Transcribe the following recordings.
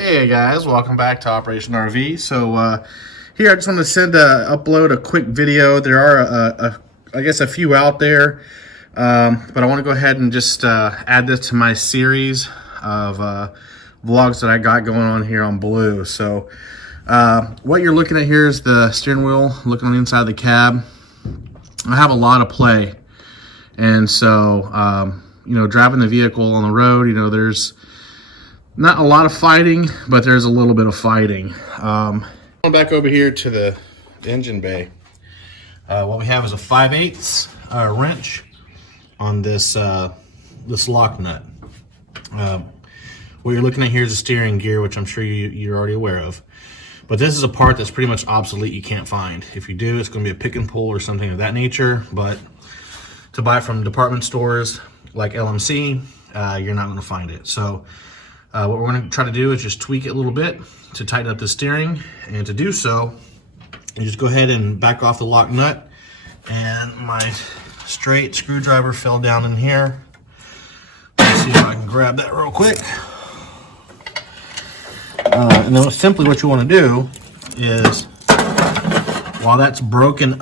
Hey guys, welcome back to Operation RV. So here I just want to upload a quick video. There are I guess a few out there, but I want to go ahead and just add this to my series of vlogs that I got going on here on Blue. So what you're looking at here is the steering wheel. Looking on the inside of the cab, I have a lot of play, and so you know, driving the vehicle on the road, you know, there's not a lot of fighting, but there's a little bit of fighting. Going back over here to the engine bay, what we have is a 5/8 wrench on this this lock nut. What you're looking at here is a steering gear, which I'm sure you're already aware of. But this is a part that's pretty much obsolete. You can't find. If you do, it's going to be a pick and pull or something of that nature. But to buy from department stores like LMC, you're not going to find it. So what we're going to try to do is just tweak it a little bit to tighten up the steering. And to do so, you just go ahead and back off the lock nut. And my straight screwdriver fell down in here. Let's see if I can grab that real quick. And then simply what you want to do is, while that's broken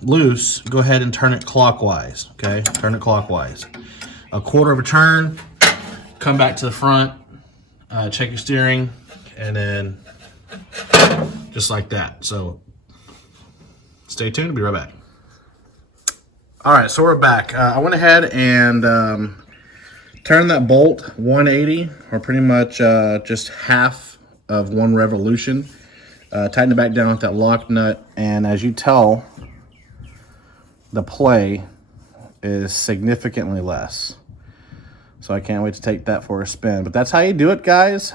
loose, go ahead and turn it clockwise. Okay, turn it clockwise. A quarter of a turn, come back to the front, check your steering, and then just like that. So stay tuned, be right back. All right, so we're back. I went ahead and turned that bolt 180, or pretty much just half of one revolution. Tighten it back down with that lock nut, and as you tell, the play is significantly less. So I can't wait to take that for a spin. But that's how you do it, guys.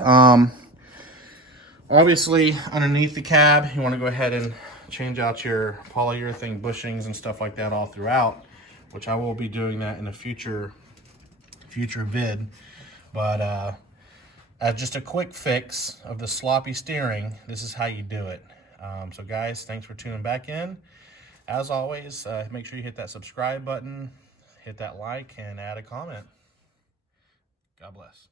Obviously, underneath the cab, you want to go ahead and change out your polyurethane bushings and stuff like that all throughout, which I will be doing that in a future vid. But as just a quick fix of the sloppy steering, this is how you do it. So guys, thanks for tuning back in. As always, make sure you hit that subscribe button, hit that like, and add a comment. God bless.